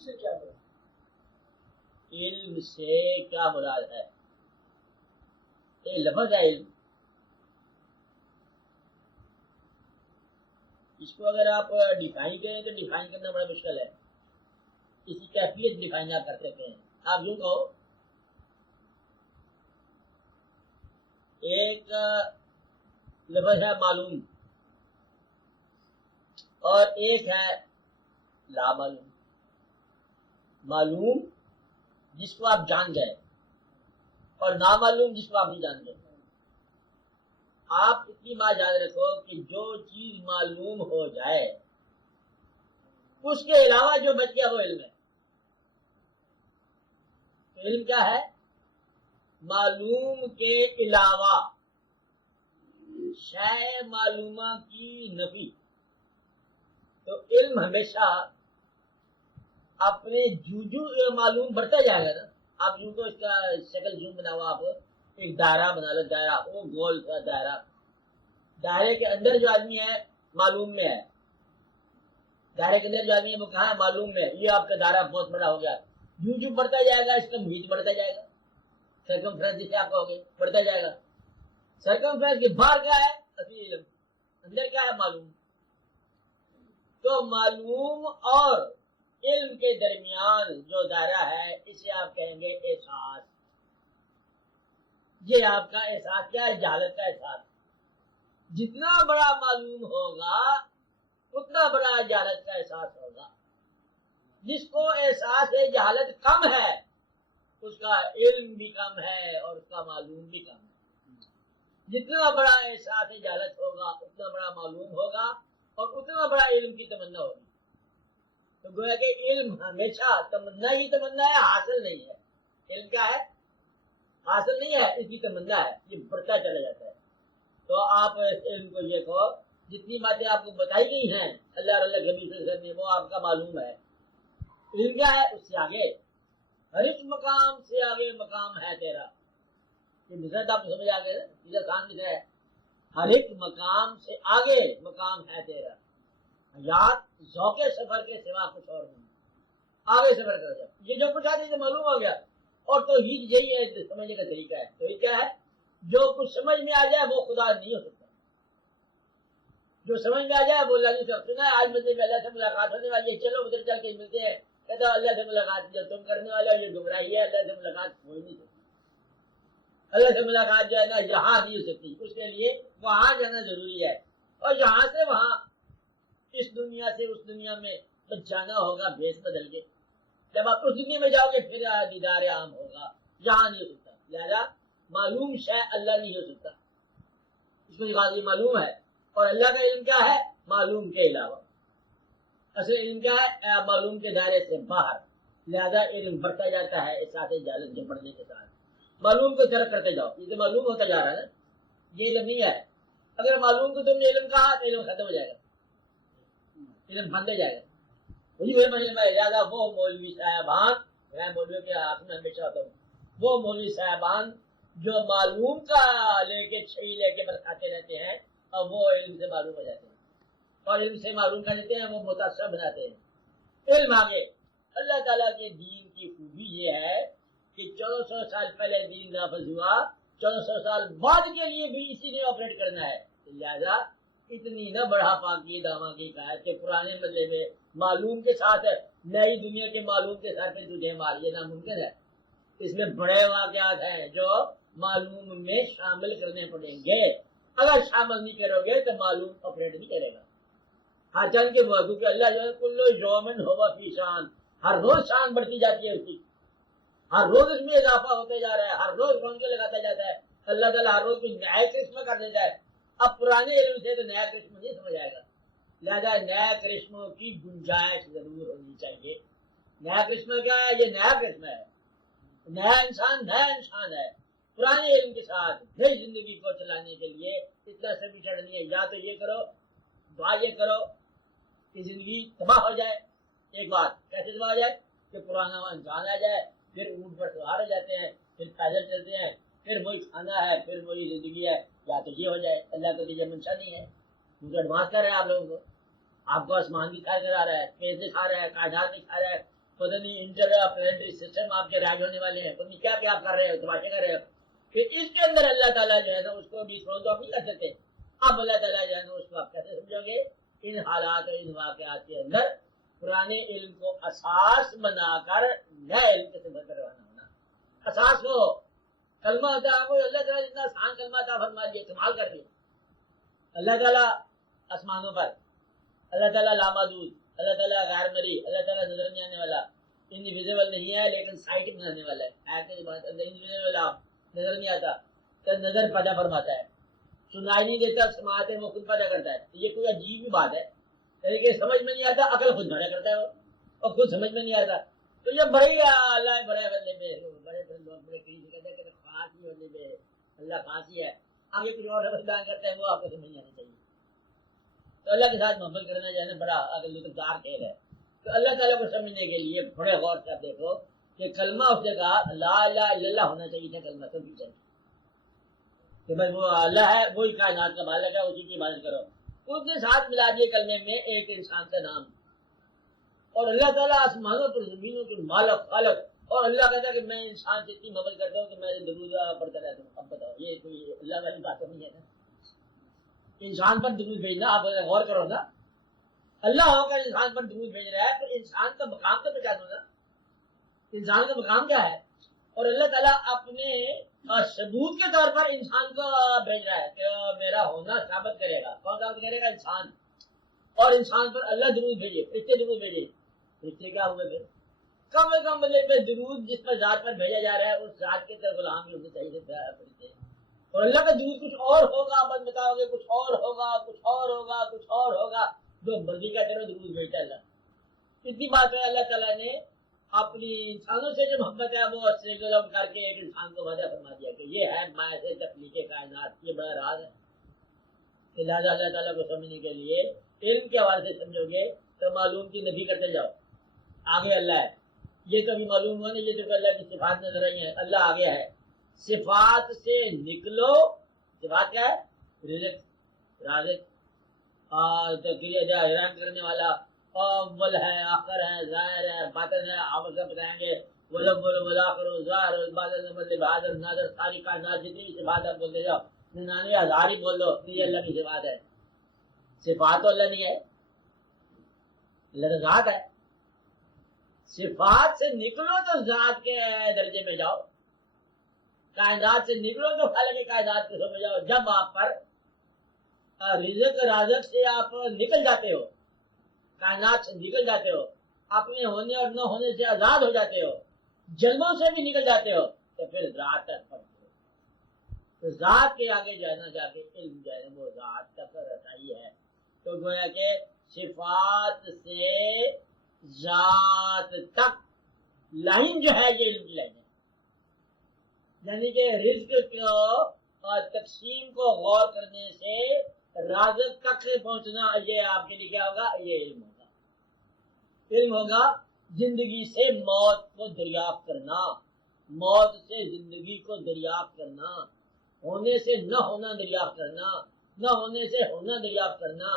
سے کیا مراد؟ علم سے کیا مراد ہے؟ یہ لفظ ہے علم. اس کو اگر آپ ڈیفائن کریں تو ڈیفائن کرنا بڑا مشکل ہے. کسی کیفیت ڈیفائن آپ کر سکتے ہیں. آپ یوں کہو ایک لفظ ہے معلوم اور ایک ہے لا معلوم. معلوم جس کو آپ جان گئے اور نامعلوم جس کو آپ نہیں جان گئے. آپ اتنی بات یاد رکھو کہ جو چیز معلوم ہو جائے اس کے علاوہ جو بچ گیا وہ علم ہے. تو علم کیا ہے؟ معلوم کے علاوہ شے معلومہ کی نفی. تو علم ہمیشہ اپنے جو معلوم بڑھتا جائے گا نا. آپ یوں تو اس کا شکل زوم بناؤ, آپ ایک دائرہ بنا لو. دائرہ وہ گول کا دائرہ, دائرے کے اندر جو آدمی ہے معلوم میں ہے. دائرے کے اندر جو آدمی ہے وہ کہاں ہے؟ معلوم میں. یہ آپ کا دائرہ بہت بڑا ہو گیا. جو بڑھتا جائے گا اس کا محیط بڑھتا جائے گا. سرکمفرنس جسے آپ کہو گے بڑھتا جائے گا. سرکمفرنس کے باہر کیا ہے؟ اصلی علم. اندر کیا ہے؟ معلوم. تو معلوم اور علم کے درمیان جو دائرہ ہے اسے آپ کہیں گے احساس. یہ آپ کا احساس کیا ہے؟ جہالت کا احساس. جتنا بڑا معلوم ہوگا اتنا بڑا جہالت کا احساس ہوگا. جس کو احساس ہے جہالت کم ہے اس کا علم بھی کم ہے اور اس کا معلوم بھی کم ہے. جتنا بڑا احساس ہے جہالت ہوگا اتنا بڑا معلوم ہوگا اور اتنا بڑا علم کی تمنا ہوگی. تو گویا کہ علم ہمیشہ تمنا ہی تمنا ہے, حاصل نہیں ہے. علم کیا ہے؟ حاصل نہیں ہے, اس کی تمنا ہے. یہ بڑھتا چلا جاتا ہے. تو آپ علم کو یہ کہو جتنی باتیں آپ کو بتائی گئی ہیں اللہ اور اللہ کے نبی صلی اللہ علیہ وسلم نے وہ آپ کا معلوم ہے. علم کیا ہے؟ اس سے آگے ہر ایک مقام سے آگے مقام ہے تیرا. یہ نظرت آپ کو سمجھ آ گئے نا, یہ آسان نظر ہے. ہر ایک مقام سے آگے مقام ہے تیرا. یاد ذوق سفر کے سوا کچھ اور نہیں. آگے سفر کر جاؤ. یہ جو کچھ آدمی سے معلوم ہو گیا. اور توحید یہی ہے سمجھنے کا طریقہ ہے. توحید کیا ہے؟ جو کچھ سمجھ میں آ جائے وہ خدا نہیں ہو سکتا. جو سمجھ میں آ جائے وہ اللہ سے سنا ہے. آج مجھے اللہ سے ملاقات ہونے والی ہے, چلو ادھر چل کے ملتے ہیں. کہتا اللہ سے ملاقات جو تم کرنے والے ہو یہ گمراہی ہے. اللہ سے ملاقات ہو نہیں سکتی. اللہ سے ملاقات جو ہے نا یہاں نہیں ہو سکتی. اس کے لیے وہاں جانا ضروری ہے اور یہاں سے وہاں, اس دنیا سے اس دنیا میں بس جانا ہوگا بھیس بدل کے. جب آپ اس دنیا میں جاؤ گے پھر دیدار عام ہوگا. یہاں نہیں ہو سکتا. لہذا معلوم شے اللہ نہیں ہو سکتا. اس میں غازی معلوم ہے اور اللہ کا علم کیا ہے؟ معلوم کے علاوہ. اصل علم کیا ہے؟ معلوم کے دائرے سے باہر. لہذا علم بڑھتا جاتا ہے احساس جہالت کے بڑھنے کے ساتھ. معلوم کو ترک کرتے جاؤ. یہ معلوم ہوتا جا رہا ہے نا, یہ علم نہیں ہے. اگر معلوم کو تم نے علم کہا تو علم ختم ہو جائے گا, علم بند ہو جائے گا. وہی علم ہے. لہٰذا وہ مولوی صاحبان, میں مولویوں کے ہاتھ میں ہمیشہ ہوتا ہوں, وہ مولوی صاحبان جو معلوم کا لے کے چھوی لے کے برکھاتے رہتے ہیں اور وہ علم سے معلوم ہو جاتے ہیں اور علم سے معلوم کر دیتے ہیں, وہ متاثر بناتے ہیں. علم آگے. اللہ تعالیٰ کے دین کی خوبی یہ ہے کہ 1400 سال پہلے دین نافذ ہوا, 1400 سال بعد کے لیے بھی اسی نے آپریٹ کرنا ہے. لہذا اتنی نہ بڑھا پاکی دعویٰ کی کہا کہ پرانے مطلب میں معلوم کے ساتھ نئی دنیا کے معلوم کے ساتھ تجھے مار, یہ ناممکن ہے. اس میں بڑے واقعات ہیں جو معلوم میں شامل کرنے پڑیں گے. اگر شامل نہیں کرو گے تو معلوم آپریٹ نہیں کرے گا. ہر چند کے موضوع کہ اللہ جو ہے کلو یومن ہوا فی شان, ہر روز شان بڑھتی جاتی ہے اس کی, ہر روز اس میں اضافہ ہوتے جا رہا ہے, ہر روز رونقیں لگاتا جاتا ہے. اللہ تعالیٰ ہر روز کوئی نیا کرشمہ کر دیتا ہے. اب پرانے علم سے تو نیا کرشمہ نہیں سمجھ آئے گا. لہذا نیا کرشموں کی گنجائش ضرور ہونی چاہیے. نیا کرشمہ کیا ہے؟ یہ نیا کرشمہ ہے. نیا انسان ہے. پرانے علم کے ساتھ نئی زندگی کو چلانے کے لیے اتنا سبھی چڑھنی ہے. یا تو یہ کرو, دعا یہ کرو کہ زندگی تباہ ہو جائے. ایک بات کیسے تباہ ہو جائے؟ کہ پرانا انسان آ جائے, پھر اونٹ پر سوار ہو جاتے ہیں, پھر پیدل چلتے ہیں, پھر وہی کھانا ہے, پھر وہی زندگی ہے. یا تو یہ ہو جائے. اللہ کا یہ منشا نہیں ہے. کیونکہ ایڈوانس کر رہا ہے آپ لوگوں کو. آپ کو آسمان کی کھا کرا رہا ہے, پیڑ دکھا رہا ہے, کائنات دکھا رہا ہے, پتہ نہیں انٹر پلانٹری سسٹم آپ کے رائج ہونے والے ہیں، پتہ نہیں کیا کیا کر رہے ہو، تماشے کر رہے ہو، پھر اس کے اندر اللہ تعالیٰ جو ہے نا اس کو بھی چھوڑ دو، آپ نہیں کر سکتے. اب اللہ تعالیٰ جو ہے نا اس کو آپ کیسے سمجھو گے؟ ان حالات اور ان واقعات کے اندر پرانے علم کو اساس بنا کر نئے علم کے سفر پر روانہ ہونا. اساس وہ کلمہ ہوتا ہے، وہ اللہ تعالیٰ جتنا آسان کلمہ تھا فرما دیا، استعمال کر دیا. اللہ تعالیٰ آسمانوں پر، اللہ تعالیٰ لامحدود، اللہ تعالیٰ غیر مری، اللہ تعالیٰ نظر نہیں آنے والا، انویزیبل نہیں ہے لیکن سائٹ بنانے والا ہے. ایسے بات انویزیبل آپ نظر نہیں آتا تو نظر پیدا فرماتا ہے، سنائی نہیں دیتا سماعت ہے وہ خود پیدا کرتا ہے. یہ کوئی عجیب ہی بات ہے، یعنی کہ سمجھ میں نہیں آتا، عقل خود پیدا کرتا ہے وہ، اور خود سمجھ میں نہیں آتا. تو یہ بڑے اللہ بڑے بندے میں بڑے لوگ بڑے کہیں کہتے ہیں کہ خاص ہی بندے میں اللہ خاص ہی ہے، آگے کچھ اور بیان کرتے ہیں وہ آپ کو سمجھ نہیں آنا چاہیے. تو اللہ کے ساتھ محبت کرنا جو ہے نا بڑا لطفدار کھیل ہے. تو اللہ تعالیٰ کو سمجھنے کے لیے بڑے غور سے آپ دیکھو کہ کلمہ اس نے کہا لا الہ الا اللہ ہونا چاہیے تھا، کلمہ سب بھی چاہیے کہ بھائی وہ اللہ ہے، وہی کائنات کا مالک ہے، اسی کی عبادت کرو. اس کے ساتھ ملا دیے کلمے میں ایک انسان کا نام، اور اللہ تعالیٰ آسمانوں پر زمینوں کے مالک خالق، اور اللہ کہتا ہے کہ میں انسان سے اتنی محبت کرتا ہوں کہ میں درود پڑھتا رہتا ہوں. اب بتاؤ یہ کوئی اللہ والی بات نہیں ہے نا؟ انسان پر درود بھیجنا، آپ غور کرو نا، اللہ ہو کر انسان پر درود بھیج رہا ہے، تو انسان کا مقام تو پہچانو نا، انسان کا مقام کیا ہے. اور اللہ تعالیٰ اپنے ثبوت کے طور پر انسان کو بھیج رہا ہے کہ میرا ہونا ثابت کرے گا. کون ثابت کرے گا؟ انسان. اور انسان پر اللہ درود بھیجے، فرشتے درود بھیجے. فرشتے کیا ہوئے پھر؟ کم از کم مطلب درود جس پر ذات پر بھیجا جا رہا ہے اس ذات کے اندر غلام بھی ہونے چاہیے فرشتے. اور اللہ کا درود کچھ اور ہوگا، بس بتاؤ گے کچھ اور ہوگا، کچھ اور ہوگا، کچھ اور ہوگا. جو مرضی کا کرو درود بھیجتا ہے اللہ. اتنی بات ہے اللہ تعالیٰ نے اپنی انسانوں سے جو محبت ہے وہ سے کر کے ایک انسان کو وعدہ فرما دیا کہ یہ ہے ماء سے تخلیق کائنات. یہ بڑا راز ہے. لہٰذا اللہ تعالیٰ کو سمجھنے کے لیے علم کے حوالے سے سمجھو گے تو معلوم کی نفی کرتے جاؤ. آگے اللہ ہے، یہ کبھی معلوم ہوا نہیں، یہ تو اللہ کی صفات نظر آئی ہیں. اللہ آگے ہے، صفات سے نکلو. صفات کیا ہے؟ رزق، رازق، حیران کرنے والا، اول ہے، آخر ہے، ظاہر ہے، باطن ہے. آپ سب بتائیں گے ساری کائنات جتنی بھی صفات ہے بولتے جاؤ، 99,000 ہی بول دو، یہ اللہ کی صفات ہے. صفات تو اللہ نہیں ہے، اللہ تو ذات ہے. صفات سے نکلو تو ذات کے درجے میں جاؤ، کائنات سے نکلو تو خالق کائنات کو سمجھ جاؤ. جب آپ پر رزق رازق سے آپ نکل جاتے ہو، کائنات سے نکل جاتے ہو، اپنے ہونے اور نہ ہونے سے آزاد ہو جاتے ہو، جلووں سے بھی نکل جاتے ہو، تو پھر ذات تک پہنچتے ہو. تو ذات کے آگے جو ہے نا جا کے علم جو ہے نا وہ ذات تک رسائی ہے. تو گویا کہ صفات سے ذات تک لائن جو ہے یہ علم کی لائن ہے. یعنی کہ رزق کو تقسیم کو غور کرنے سے رازق تک سے پہنچنا، یہ آپ کے لیے کیا ہوگا؟ یہ علم ہوگا. علم ہوگا زندگی سے موت کو دریافت کرنا، موت سے زندگی کو دریافت کرنا، ہونے سے نہ ہونا دریافت کرنا، نہ ہونے سے ہونا دریافت کرنا،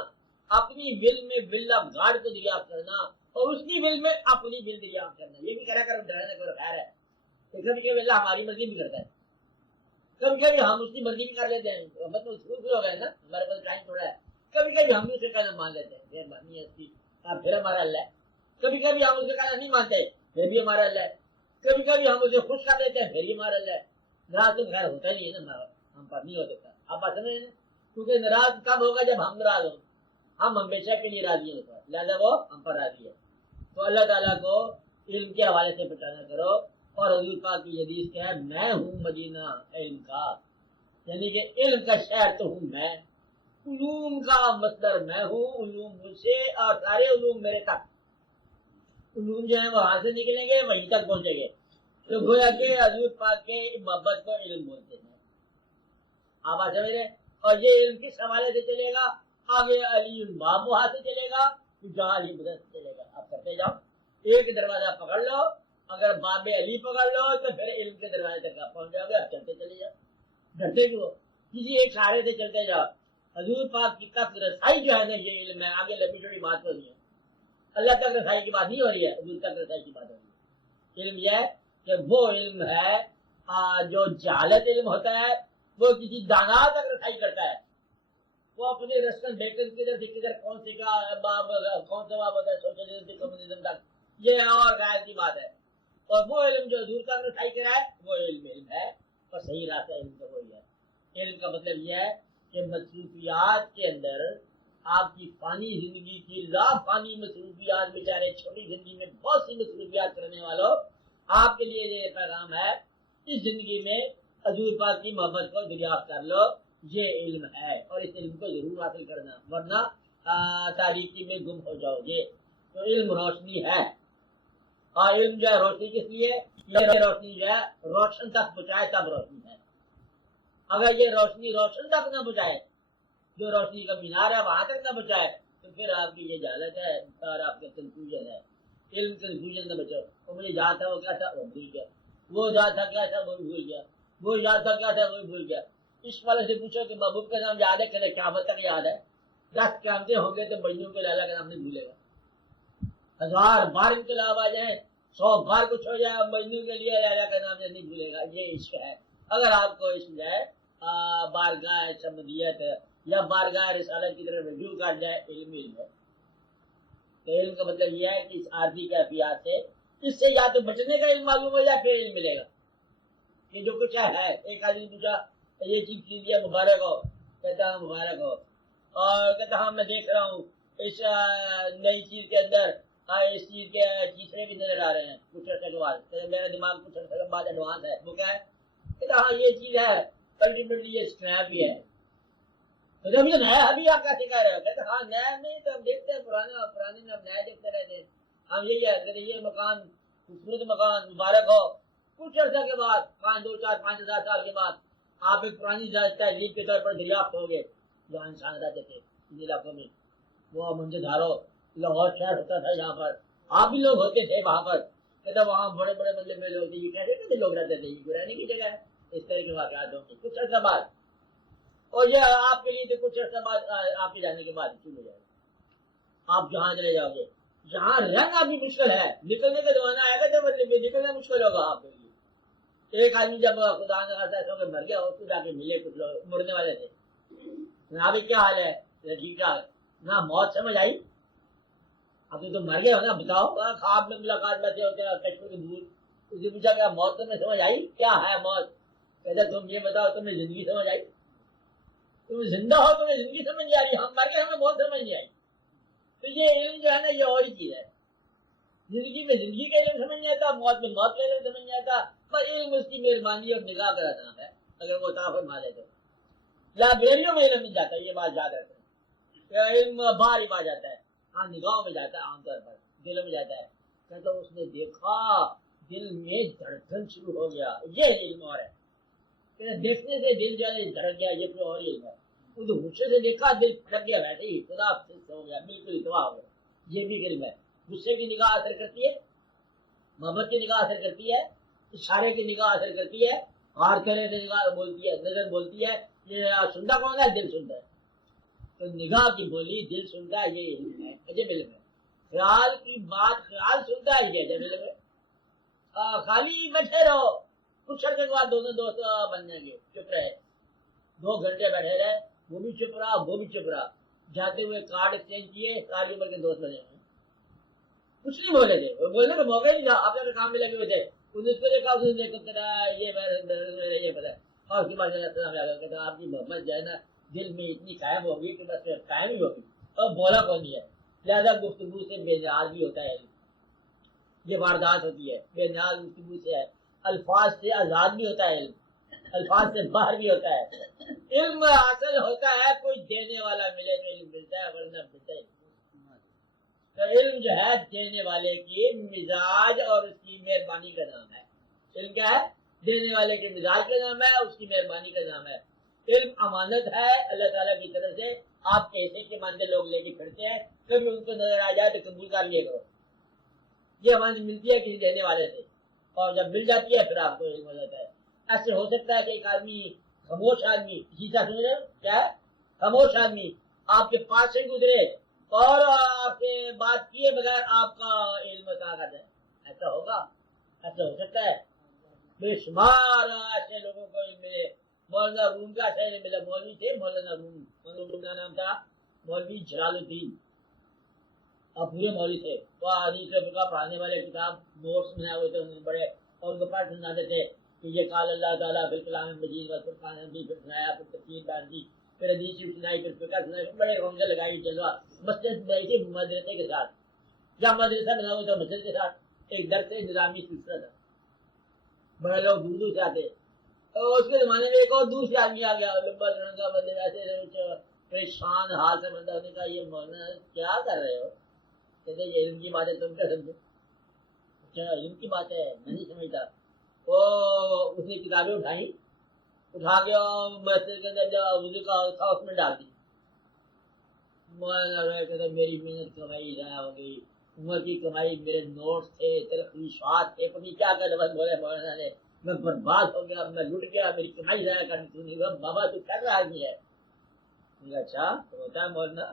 اپنی ول میں ول آف گاڈ کو دریافت کرنا، اور اس کی ول میں اپنی ول دریافت کرنا. یہ بھی کرا کرو، ڈرانا کرو، خیر ہے. کبھی کبھی اللہ ہماری مرضی بھی کرتا ہے، کبھی کبھی ہم اس کی مرضی بھی کر لیتے ہیں. مطلب ہو گئے نا، ہمارے پاس ٹائم تھوڑا ہے. کبھی کبھی ہم بھی اسے کہنا مان لیتے ہیں، مہربانی ہے اس کی، پھر ہمارا اللہ ہے. کبھی کبھی ہم اسے کہنا نہیں مانتے، پھر بھی ہمارا اللہ ہے. کبھی کبھی ہم اسے خوش کر دیتے ہیں، پھر بھی ہمارا اللہ ہے. ناراض تو خیر ہوتا نہیں ہے نا، ہم پر نہیں ہو سکتا. آپ بات سمجھ رہے ہیں؟ کیونکہ ناراض کب ہوگا؟ جب ہم ناراض ہوں. ہم ہمیشہ کے لیے راضی ہیں، لہٰذا وہ ہم پر راضی ہے. تو اللہ تعالیٰ کو علم کے حوالے سے پہچانا کرو. اور حضور پاک کی حدیث کیا ہے؟ میں ہوں مدینہ علم کا، یعنی کہ علم کا شہر تو ہوں میں، علوم کا مصدر میں ہوں، علوم مجھ سے اور سارے علوم میرے تک. علوم جو ہیں وہاں سے نکلیں گے وہیں تک پہنچیں گے. تو گویا کہ حضور پاک کے محبت کو علم بولتے ہیں. آپ آ سمجھ رہے؟ اور یہ علم کس حوالے سے چلے گا؟ آگے علی الباب وہاں سے چلے گا، جہاں علی مدد سے چلے گا. آپ کرتے جاؤ، ایک دروازہ پکڑ لو، اگر باب علی پکڑ لو تو پھر علم کے دروازے تک آپ پہنچ جاؤ گے. آپ چلتے چلے جاؤ، ڈرتے کیوں؟ کسی ایک سہارے سے چلتے جاؤ. حضور پاک کی تک رسائی جو ہے نا یہ علم ہے. آگے لمبی چھوٹی بات نہیں ہے. اللہ تک رسائی کی بات نہیں ہو رہی ہے، حضور تک رسائی کی بات ہو رہی ہے۔ علم یہ ہے کہ وہ علم ہے جو جہالت علم ہوتا ہے، وہ کسی دانا تک رسائی کرتا ہے، وہ اپنے رسکن بیکن کدھر کون سے کا باب کون سا باب ہوتا ہے سوشلزم کمیونزم تک، یہ اور غیر کی بات ہے۔ اور وہ علم جو دور تک رسائی کرا ہے وہ علم ہے، اور صحیح راستہ علم کا وہی ہے۔ علم کا مطلب یہ ہے کہ مصروفیات کے اندر آپ کی فانی زندگی کی لا فانی مصروفیات، بیچارے چھوٹی زندگی میں بہت سی مصروفیات کرنے والوں، آپ کے لیے یہ پیغام ہے، اس زندگی میں حضور پاک کی محبت کو دریافت کر لو، یہ علم ہے، اور اس علم کو ضرور حاصل کرنا، ورنہ تاریکی میں گم ہو جاؤ گے۔ تو علم روشنی ہے، اور علم جو ہے روشنی کس لیے؟ یہ روشنی جو ہے روشن تک پہنچائے تب روشنی ہے۔ اگر یہ روشنی روشن تک نہ پہنچائے، جو روشنی کا مینار ہے وہاں تک نہ پہنچائے، تو پھر آپ کی یہ جہالت ہے اور آپ کا کنفیوژن ہے۔ علم کنفیوژن نہ بچو، وہ مجھے یاد تھا وہ کیا تھا وہ بھول گیا، وہ یاد تھا کیا تھا وہ بھول گیا، وہ یاد تھا کیا تھا وہ بھول گیا۔ اس والے سے پوچھو کہ محبوب کا نام یاد ہے کہ قیامت تک یاد ہے؟ 10 قیامتیں ہوں گے تو مجنوں کے لالا کا نام نہیں بھولے گا۔ 1000 بار انقلاب آ جائیں، 100 بار کچھ ہو جائے، مجنوں کے لیے لالا کا نام نہیں بھولے گا۔ یہ عشق ہے۔ اگر آپ کو عشق ہے بارگاہ سمدیت یا بارگاہ رسالت کی طرف رجوع کر جائے، علم ہے۔ تو علم کا مطلب یہ ہے کہ اس عارضی کیفیات سے، اس سے یا تو بچنے کا علم معلوم ہو یا پھر علم ملے گا۔ یہ جو کچھ ہے، ایک آدمی پوچھا یہ چیز خریدیا مبارک ہو، کہتا ہوں مبارک ہو، اور کہتا ہاں میں دیکھ رہا ہوں اس نئی چیز کے اندر اس چیز کے تیسرے بھی نظر آ رہے ہیں کچھ عرصے کے بعد، میرا دماغ کچھ عرصے کے بعد ایڈوانس ہے، وہ کیا ہے؟ کہتا ہاں یہ چیز ہے، الٹیمیٹلی یہ اسکریپ ہی ہے۔ ابھی تو نیا، ابھی آپ کیسے کہہ رہے ہو؟ کہتے ہاں نیا نہیں تو ہم دیکھتے ہیں پرانے میں ہم نیا دیکھتے رہتے ہیں، ہم یہی ہے کہ یہ مکان خوبصورت مکان مبارک ہو، کچھ عرصے کے بعد 2 4 5 ہزار سال کے بعد آپ ایک پرانی تہذیب کے طور پر دریافت ہوگے، جہاں انسان رہتے تھے ان علاقوں میں، وہ منجر دھارو لاہور شہر ہوتا تھا، یہاں پر آپ بھی لوگ ہوتے تھے وہاں پر، کہتے وہاں بڑے بڑے مطلب میں لوگ تھے، یہ کہتے کہتے لوگ رہتے تھے، یہ رہنے کی جگہ ہے۔ اس طرح کے واقعات ہوں گے کچھ عرصہ بعد، اور یہ آپ کے لیے تو کچھ عرصہ بعد آپ کے جانے کے بعد شروع ہو جائے گا۔ آپ جہاں چلے جاؤ گے، جہاں رہنا بھی مشکل ہے، نکلنے کا زمانہ آئے گا تو مطلب نکلنا مشکل ہوگا آپ کے لیے۔ ایک آدمی جب خدا نہ خاصا ایسا کہ مر گیا، اس کو جا کے ملے کچھ لوگ مرنے والے تھے، ابھی کیا حال ہے؟ ٹھیک ٹھاک نہ، موت سمجھ آئی؟ اب تو مر گئے ہو نا، بتاؤ خواب میں ملاقات میں سے ہوتے ہیں کشمیر کے دور، اس نے پوچھا کہ موت تمہیں سمجھ آئی؟ کیا ہے موت؟ کہتا تم یہ بتاؤ تمہیں زندگی سمجھ آئی؟ تم زندہ ہو تمہیں زندگی سمجھ نہیں آ رہی، ہم مر گئے ہمیں موت سمجھ نہیں آئی۔ تو یہ علم جو ہے نا یہ اور ہی چیز ہے، زندگی میں زندگی کا علم سمجھ نہیں آتا، موت میں موت کا علم سمجھ نہیں آتا، پر علم اس کی مہربانی اور نگاہ کا نام ہے، اگر وہ عطا فرما دے تو۔ لائبریریوں میں علم نہیں جاتا، یہ بات یاد رکھیں، علم باہر ہی پا جاتا ہے، ہاں نگاہوں میں جاتا ہے، عام طور پر دلوں میں جاتا ہے۔ کہتا اس نے دیکھا دل میں دھڑکن شروع ہو گیا، یہ علم اور ہے۔ دیکھنے سے دل جو ہے دھڑک گیا، یہ کوئی اور علم ہے۔ غصے سے دیکھا دل پھٹک گیا، ویسے ہی خدا ہو گیا، بالکل اتوا ہو گیا، یہ بھی علم ہے۔ غصے کی نگاہ اثر کرتی ہے، محبت کی نگاہ اثر کرتی ہے، اشارے کی نگاہ اثر کرتی ہے، ہار کرنے کی نگاہ بولتی ہے، نظر بولتی ہے، یہ سنتا کون ہے؟ دل سنتا ہے۔ تو نگاہ کی بولی دل سنتا ہے، یہ علم ہے، عجب علم ہے۔ خیال کی بات خیال سنتا ہے، یہ عجب علم ہے۔ خالی بیٹھے رہو، کچھ عرصے کے بعد دونوں دوست بن جائیں گے، چپ رہے 2 گھنٹے بیٹھے رہے، وہ بھی چپ رہا وہ بھی چپ رہا، جاتے ہوئے کارڈ ایکسچینج کیے، ساری عمر کے دوست بنے ہوئے، کچھ نہیں بولے تھے، وہ بولنے کا موقع نہیں تھا، اپنے کام میں لگے ہوئے تھے۔ اس کو دیکھا، اس نے دیکھا یہ پتا ہے، اور اس کے بعد کہتا آپ کی محبت جو ہے نا دل میں اتنی قائم ہوگی کہ بس قائم ہی ہوگی، اور بولا کون نہیں ہے، لہٰذا گفتگو سے بے نیاز بھی ہوتا ہے، یہ واردات ہوتی ہے، بے نیاز گفتگو سے ہے، الفاظ سے آزاد بھی ہوتا ہے علم، الفاظ سے باہر بھی ہوتا ہے۔ علم حاصل ہوتا ہے کوئی دینے والا ملے تو علم ملتا ہے، ورنہ ملتا ہے۔ تو علم جو ہے دینے والے کی مزاج اور اس کی مہربانی کا نام ہے۔ علم کیا ہے؟ دینے والے کے مزاج کا نام ہے، اس کی مہربانی کا نام ہے۔ علم امانت ہے اللہ تعالیٰ کی طرف سے، آپ ایسے کے مانتے لوگ لے کے پھرتے ہیں، کبھی ان کو نظر آ جائے تو قبول کر لیے کرو، یہ امانت ملتی ہے کسی دینے والے سے، اور جب مل جاتی ہے پھر آپ کو علم ہو جاتا ہے۔ ایسے ہو سکتا ہے کہ ایک آدمی خاموش آدمی، جیسا سن رہے ہو کیا ہے، خاموش آدمی آپ کے پاس سے گزرے اور آپ سے بات کیے بغیر آپ کا علم کہاں کرتے ہیں؟ ایسا ہوگا؟ ایسا ہو سکتا ہے؟ بے شمار ایسے لوگوں کو علم ملے. مولانا روم کا ایسا علم ملا. مولوی تھے مولانا روم کا نام تھا مولوی جلال الدین. اور پورے مولوی تھے. وہ حدیث فقہ پڑھانے والے کتاب نوٹس بنائے ہوئے تھے انہوں نے بڑے, اور ان کو پڑھ سناتے تھے کہ یہ قال اللہ تعالیٰ پھر کلام مجید و فرقان حمید پھر سنایا, پھر تفسیر بیان کی, پھر حدیث سنائی, پھر فقہ سنائی, بڑے رونقیں لگائی جلوہ. مسجد بنائی تھی مدرسے کے ساتھ, جہاں مدرسہ بنا ہوا تھا مسجد کے ساتھ ایک درس نظامی سلسلہ تھا. بڑے لوگ دور دور سے آتے. اور اس کے زمانے میں ایک اور دوسرے آدمی آ گیا لمبا چڑھا بندے ایسے پریشان حال سے بندہ. ہونے کا یہ مولانا کیا کر رہے ہو؟ کہتے یہ علم کی بات ہے تم کیا سمجھو؟ اچھا علم کی بات ہے میں نہیں سمجھتا. وہ اس نے کتابیں اٹھائی, اٹھا کے مسجد کے اندر جو وضو کا تھا اس میں ڈال دی. مولانا کہتے میری محنت کمائی ضائع ہو گئی, عمر کی کمائی, میرے نوٹس تھے, تلخیصات تھے, پتہ کیا کیا لفظ بولے مولانا نے, میں برباد ہو گیا, میں لٹ گیا, میری کمائی ضائع کرنی تھی. بابا تو کر رہا آدمی ہے. اچھا تو ہوتا ہے مولانا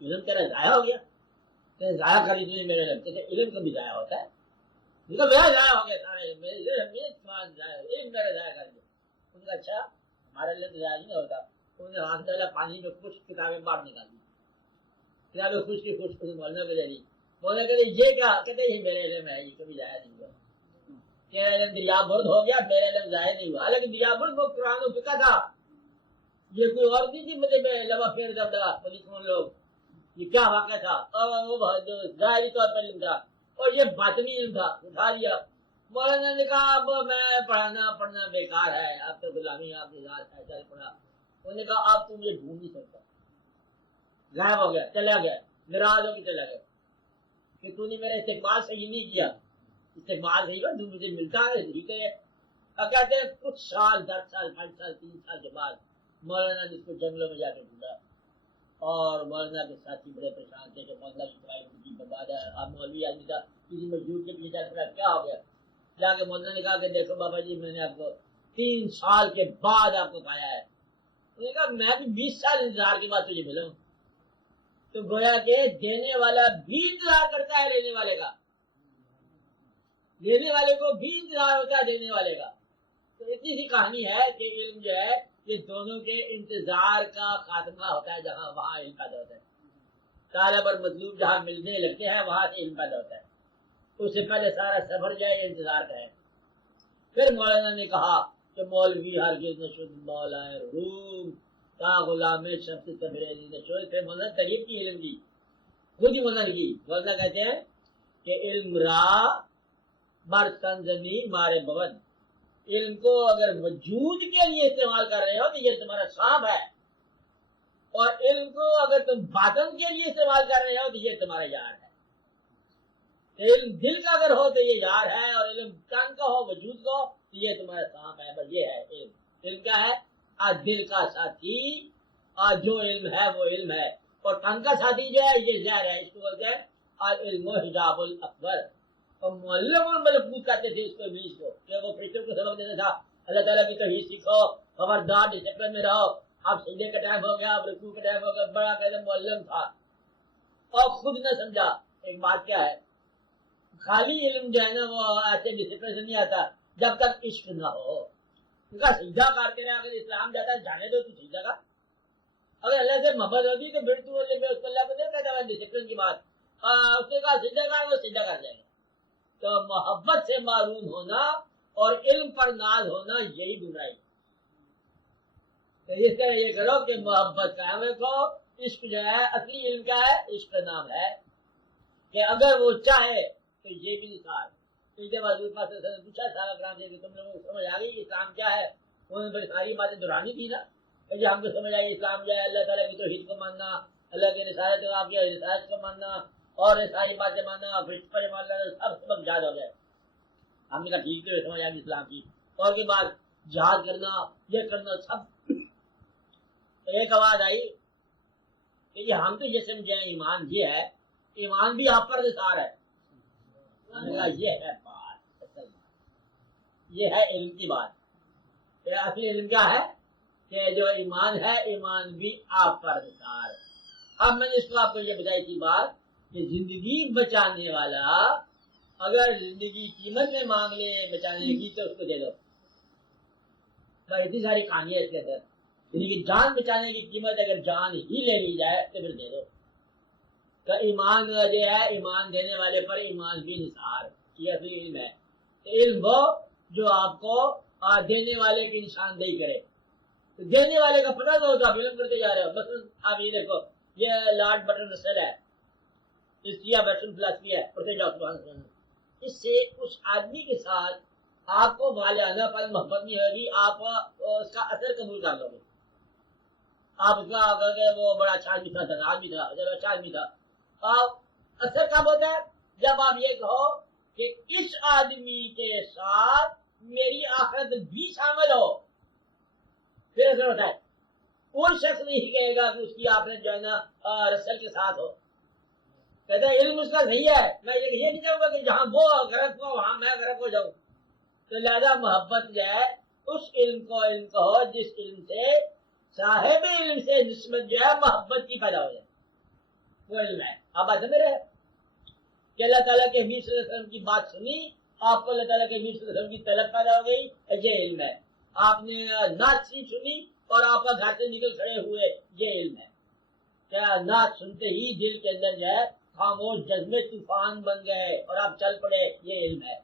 علم تیرا ضائع ہو گیا؟ ضائع کری تھی میرے علم. کہتے علم کبھی ضائع ہوتا ہے؟ میرا ضائع ہو گیا سارا علم, علم میرا ضائع کر دیا. ان کا اچھا ہمارا علم ضائع نہیں ہوتا. انہوں نے ہاتھ ڈالا پانی میں, کچھ کتابیں باہر نکال دی, کتابیں خوش کی خوش مولانا کے ذریعے. مولانا کہتے یہ کیا؟ کہتے یہ میرے علم ہے, یہ کبھی ضائع نہیں ہوا. تیرا علم دریا برد ہو گیا, میرا علم ضائع نہیں ہوا. حالانکہ دریا برد وہ قرآن و فقہ تھا, یہ کوئی اور نہیں تھی. مجھے میں لبا پھیر دبدا پولیس لوگ, یہ کیا واقعہ تھا؟ اور وہ ظاہری طور پر علم تھا اور یہ باطنی علم تھا. اٹھا لیا. مولانا نے کہا اب میں پڑھنا بیکار ہے, آپ تو غلامی آپ کے ساتھ ایسا پڑھا. انہوں نے کہا آپ تم یہ ڈھونڈ نہیں سکتا. غائب ہو گیا, چلا گیا, ناراض ہو کے چلا گیا کہ تو نے میرا استقبال صحیح نہیں کیا. استقبال صحیح کر, تو مجھے ملتا ہے ٹھیک ہے. اب کہتے ہیں کچھ سال, 10 سال, 5 سال, 3 سال کے بعد مولانا نے اس کو جنگلوں میں جا کے ڈھونڈا. اور مولانا کے ساتھی بڑے پریشان تھے کہ مولانا کی کمائی کی برباد ہے. اب مولوی آدمی تھا, کسی مزدور کے پیچھے چل پڑا, کیا ہو گیا؟ جا کے مولانا نے کہا کہ دیکھو بابا جی میں نے آپ کو 3 سال کے بعد آپ کو پایا ہے. انہوں نے کہا میں بھی 20 سال انتظار کے بعد تجھے ملا ہوں. تو گویا کہ دینے والا بھی انتظار کرتا ہے لینے والے کا, لینے والے کو بھی انتظار ہوتا ہے دینے والے کا. تو اتنی سی کہانی ہے کہ علم جو ہے یہ دونوں کے انتظار کا خاتمہ ہوتا ہے. جہاں وہاں علم پیدا ہوتا ہے. طالب اور مطلوب جہاں ملنے لگتے ہیں وہاں سے علم پیدا ہوتا ہے. اس سے پہلے سارا سفر جائے انتظار کا ہے. پھر مولانا نے کہا کہ مولوی ہرگز نہ شد مولا روم کا غلام شب سے تبریزی نہ شد. پھر مولانا تریب کی علم کی, خود ہی مولانا کی. مولانا کہتے ہیں کہ علم را بر سنزنی مارے بود. علم کو اگر وجود کے لیے استعمال کر رہے ہو تو یہ تمہارا سانپ ہے, اور علم کو اگر تم باطن کے لیے استعمال کر رہے ہو تو یہ تمہارا یار ہے. علم دل کا اگر ہو تو یہ یار ہے, اور علم تن کا ہو وجود کا ہو تو یہ تمہارا سانپ ہے. بس یہ ہے علم. علم کیا ہے؟ آج دل کا ساتھی, آج جو علم ہے وہ علم ہے, اور تن کا ساتھی جو ہے یہ زہر ہے. اس کو بولتے ہیں العلم حجاب الاکبر. اور معلم الملکوت کہتے تھے اس کو, ابلیس کو, کہ وہ فرشتوں کو سبق دیتا تھا اللہ تعالیٰ کی توحید سیکھو, خبردار ڈسپلن میں رہو. اب سجدے کا ٹائم ہو گیا, اب رکوع کا ٹائم ہو گیا. بڑا کہتے معلم تھا اور خود نہ سمجھا. ایک بات کیا ہے, خالی علم جو ہے نا وہ ایسے ڈسپلن سے نہیں آتا جب تک عشق نہ ہو. ان کا سجدہ کرتے رہے. اگر اسلام جاتا ہے جانے دو, تو سجدہ کر. اگر اللہ سے محبت ہوتی تو پھر تو اس کو اللہ کو نہیں کہتا ڈسپلن کی بات. اس نے کہا سجدہ کر, وہ سجدہ کر جائے گا. تو محبت سے معروم ہونا اور علم پر ناز ہونا یہی گمراہی. اس طرح یہ کرو کہ محبت قائم رکھو. عشق جو ہے اصلی علم کیا ہے؟ عشق کا نام ہے کہ اگر وہ چاہے تو یہ بھی نثار. پوچھا صحابہ کرام سے کہ تم لوگوں کو سمجھ آ گئی اسلام کیا ہے؟ انہوں نے بڑی ساری باتیں دہرانی تھی نا کہ جی ہم کو سمجھ آئی اسلام جو ہے اللہ تعالیٰ کی توحید کو ماننا, اللہ کے رسالت آپ کی رسالت کو ماننا, اور یہ ساری باتیں ماننا, فرشتوں پر ایمان لانا, سب سبق یاد ہو گئے. ہم نے کہا ٹھیک ہے سمجھ آ گئی اسلام کی. اور کے بعد جہاد کرنا, یہ کرنا, سب. ایک آواز آئی کہ یہ ہم تو یہ سمجھے ایمان یہ ہے, ایمان بھی آپ پر نثار ہے. یہ ہے بات, یہ ہے علم کی بات. اصلی علم کیا ہے کہ جو ایمان ہے ایمان بھی آپ پر نثار. اب میں نے اس کو آپ کو یہ بتائی تھی بات کہ زندگی بچانے والا اگر زندگی قیمت میں مانگ لے بچانے کی تو اس کو دے دو. اتنی ساری کہانی ہے اس کے اندر. یعنی کہ جان بچانے کی قیمت اگر جان ہی لے لی جائے تو پھر دے دو. تو ایمان جو ہے ایمان دینے والے پر ایمان بھی نثار یہ اصلی علم ہے. علم وہ جو آپ کو دینے والے کی نشاندہی کرے. تو دینے والے کا پتہ تو ہوتا آپ علم کرتے جا رہے ہو. مثلا آپ یہ دیکھو یہ لارڈ برٹن رسل ہے اس کی ویسٹرن فلسفی ہے پڑھتے جاؤ سبحان اللہ. اس سے اس آدمی کے ساتھ آپ کو والانہ پر محبت نہیں ہوگی. آپ اس کا اثر قبول کر لو گے. آپ اس کا کہو کہ وہ بڑا اچھا آدمی تھا آدمی تھا اچھا آدمی تھا. اثر کب ہوتا ہے جب آپ یہ کہو کہ اس آدمی کے ساتھ میری آخرت بھی شامل ہو پھر اثر ہوتا ہے. کوئی شخص نہیں کہے گا کہ اس کی آخرت جو ہے نا رسل کے ساتھ ہو. کہتا ہے علم اس کا صحیح ہے. میں یہ نہیں چاہوں گا کہ جہاں وہ غرق ہو وہاں میں غرق ہو جاؤں. تو لہذا محبت جو ہے اس علم کو علم کہو جس علم سے صاحب علم سے نسبت جو ہے محبت کی پیدا ہو جائے. وہ علم ہے. آپ بات سمجھ رہے کہ اللہ تعالیٰ کے حبیب صلی اللہ علیہ وسلم کی بات سنی آپ کو اللہ تعالیٰ کے حبیب صلی اللہ علیہ وسلم کی طلب پیدا ہو گئی. یہ علم ہے. آپ نے نعت سنی اور آپ کا گھر سے نکل کھڑے ہوئے یہ علم ہے. کیا نعت سنتے ہی دل کے اندر جو ہے خاموش جذبے طوفان بن گئے اور آپ چل پڑے یہ علم ہے.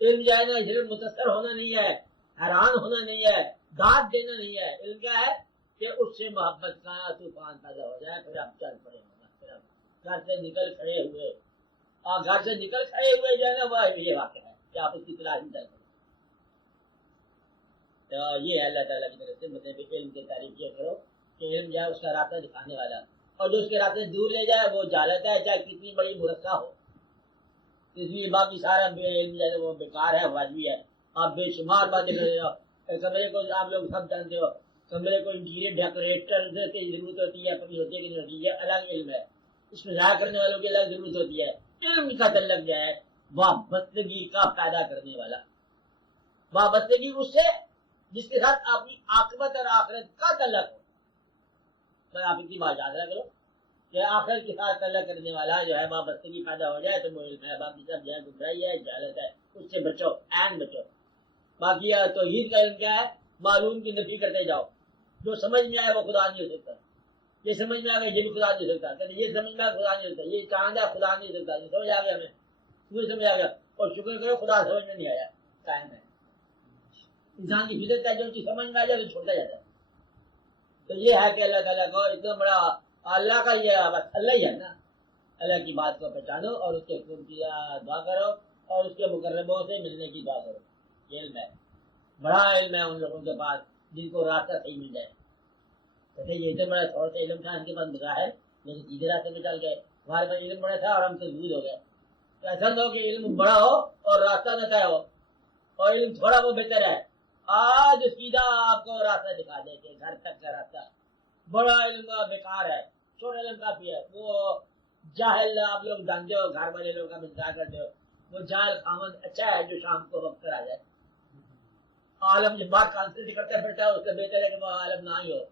علم جو ہے نا صرف متاثر ہونا نہیں ہے حیران ہونا نہیں ہے داد دینا نہیں ہے. علم کیا ہے کہ اس سے محبت کا طوفان پیدا ہو جائے پھر آپ چل پڑے. پھر آپ گھر سے نکل کھڑے ہوئے اور گھر سے نکل کھڑے ہوئے جو ہے نا وہ یہ واقعہ ہے کہ آپ اس کی تلاش میں چل پڑے. تو یہ ہے اللہ تعالیٰ کی طرف سے مطلب علم کی تعریف یہ کرو کہ علم جو ہے اس کا راستہ دکھانے والا اور جو اس کے راستے دور لے جائے وہ جہالت ہے چاہے کتنی بڑی مرسہ ہو. اس لیے باقی سارا علم جو ہے وہ بیکار ہے واجبی ہے. آپ بے شمار باتیں کر رہے ہو. کمرے کو آپ لوگ سب جانتے ہو کمرے کو انٹیریئر ڈیکوریٹر کی ضرورت ہوتی ہے کبھی ہوتی ہے کہ نہیں ہوتی. یہ الگ علم ہے. اس میں ضائع کرنے والوں کی الگ ضرورت ہوتی ہے. علم کا تعلق جو ہے وابستگی کا پیدا کرنے والا. وابستگی اس سے جس کے ساتھ آپ کی عاقبت اور آخرت کا تعلق ہو. میں آپ کی بات یاد رکھ لو کہ آخرت کے ساتھ تعلق کرنے والا جو ہے وابستگی پیدا ہو جائے تو وہ علم ہے. باقی سب جو ہے گمراہی ہے جہالت ہے. اس سے بچو عین بچو. باقی توحید کا علم کیا ہے معلوم کی نفی کرتے جاؤ. جو سمجھ میں آئے وہ خدا نہیں ہو سکتا. یہ سمجھ میں آ گیا یہ بھی خدا نہیں ہو سکتا. یہ سمجھ میں آیا خدا نہیں ہو سکتا. یہ چاند ہے خدا نہیں ہو سکتا. یہ سمجھ آ گیا ہمیں تمہیں سمجھ آ گیا اور شکر کرو خدا سمجھ میں نہیں آیا. قائم ہے. انسان کی فطرت ہے جو چیز سمجھ میں آ جائے تو چھوڑتا جاتا ہے. تو یہ ہے کہ اللہ تعالیٰ کو اتنا بڑا اللہ کا یہ بس اللہ ہی ہے نا. اللہ کی بات کو پہچانو اور اس کے حکم کی دعا کرو اور اس کے مقربوں سے ملنے کی دعا کرو. یہ علم ہے. بڑا علم ہے ان لوگوں کے پاس جن کو راستہ صحیح مل جائے. کہتے یہ اتنا بڑا سور سے علم تھا ان کے پاس نگاہ ہے لیکن سیدھے راستے میں چل گئے. ہمارے پاس علم بڑا تھا اور ہم سے دور ہو گئے. تو ایسا نہ ہو کہ علم بڑا ہو اور راستہ نہ طے ہو اور علم تھوڑا وہ بہتر ہے آج سیدھا آپ کو راستہ دکھا دے کہ گھر تک کا راستہ. بڑا علم بیکار ہے چھوٹا علم کافی ہے. وہ جاہل آپ لوگ جانتے ہو گھر والے لوگ کا انتظار کرتے ہو. وہ جاہل خامد اچھا ہے جو شام کو وقت پر آ جائے. عالم جب بات کانفرنس کرتا پھرتا ہے اس سے بہتر ہے کہ وہ عالم نہ ہی ہو.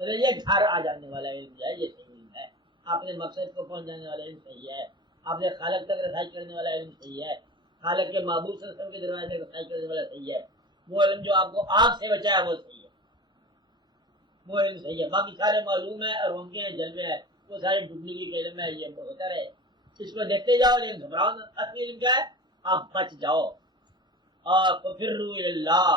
یہ گھر آ جانے والا علم ہے یہ صحیح علم ہے. اپنے مقصد کو پہنچ جانے والا علم صحیح ہے. اپنے خالق تک رسائی کرنے والا علم صحیح ہے. خالق کے معبود صلی اللہ علیہ وسلم کے دروازے تک رسائی کرنے والا صحیح ہے. وہ علم جو آپ کو آگ سے بچایا وہ صحیح ہے. وہ علم صحیح ہے. باقی سارے معلوم ہے اور رونقیں ہیں جلوے ہیں وہ سارے ڈبلیکیٹ کے علم ہے. یہ بہتر ہے اس کو دیکھتے جاؤ لیکن گھبراؤ نہ. اصلی علم کیا ہے آپ بچ جاؤ اور ففروا الی اللہ.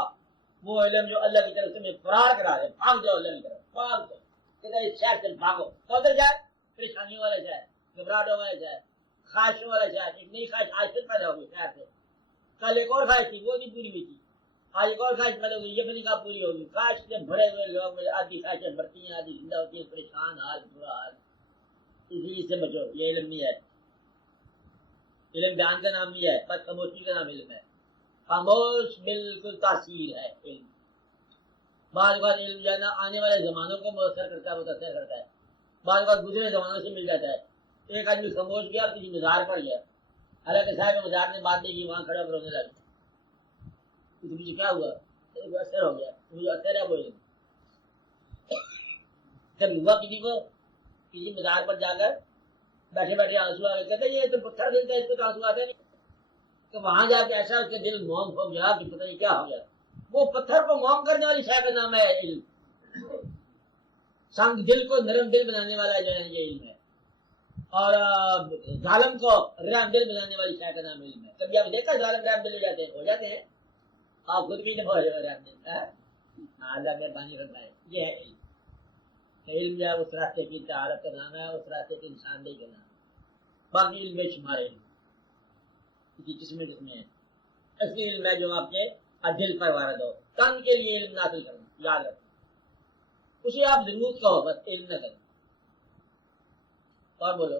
وہ علم جو اللہ کی طرف سے میں فرار کرا دے بھاگ جاؤ اللہ کی طرف بھاگ جاؤ. کہتا ہے اس شہر سے بھاگو. کدھر جائے پریشانیوں والا شہر گھبراہٹوں والا شہر خواہشوں والا شہر. ایک نئی خواہش آج پھر پیدا ہوگی شہر سے. کل ایک اور خواہش تھی وہ نہیں پوری ہوئی تھی. آج ایک اور خواہش پیدا ہوگی یہ بھی نہیں کہا پوری ہوگی. خواہش سے بھرے ہوئے لوگ آدھی خواہشیں بڑھتی ہیں آدھی زندہ ہوتی ہیں. پریشان حال برا حال. اسی سے بچو. یہ علم نہیں ہے. علم بیان کا نام نہیں ہے بس خاموشی کا نام علم ہے. خاموش بالکل تاثیر ہے علم. بعض بار علم جو ہے نا آنے والے زمانوں کو متاثر کرتا ہے. بعض بار گزرے زمانوں سے مل جاتا ہے. ایک آدمی خاموش گیا اور کسی مزار پر گیا. حالانکہ صاحب مزار نے بات نہیں کی وہاں کھڑا پر رونے لگا. مجھے کیا ہوا اثر ہو گیا. مجھے اثر ہے وہ علم جب ہوا کسی کو کسی مزار پر جا کر بیٹھے بیٹھے آنسو آ گئے، کہتے یہ تو پتھر دل کا، اس پہ تو آنسو آتے نہیں، کہ وہاں جا کے ایسا اس کے دل موم ہو گیا کہ پتہ نہیں کیا ہو گیا۔ وہ پتھر کو موم کرنے والی شے کا نام ہے علم، سنگ دل کو نرم دل بنانے والا جو ہے یہ علم ہے، اور ظالم کو رحم دل بنانے والی شے کا نام علم ہے۔ کبھی آپ دیکھا ظالم رحم دل ہو جاتے ہیں؟ آپ خود بھی نہیں ہو رحم دل، اللہ مہربانی فرمائے۔ یہ ہے علم۔ علم جو ہے اس راستے کی طہارت کا نام ہے، اس راستے کی انساندہی کا نام ہے۔ باقی علم بے شمار علم کی قسمیں ہے۔ اصلی علم ہے جو آپ کے دل پر وارد ہو۔ تن کے لیے علم حاصل کرنا، یاد رکھنا، اسے آپ ضرورت کہو، بس علم نہ کریں۔ اور بولو۔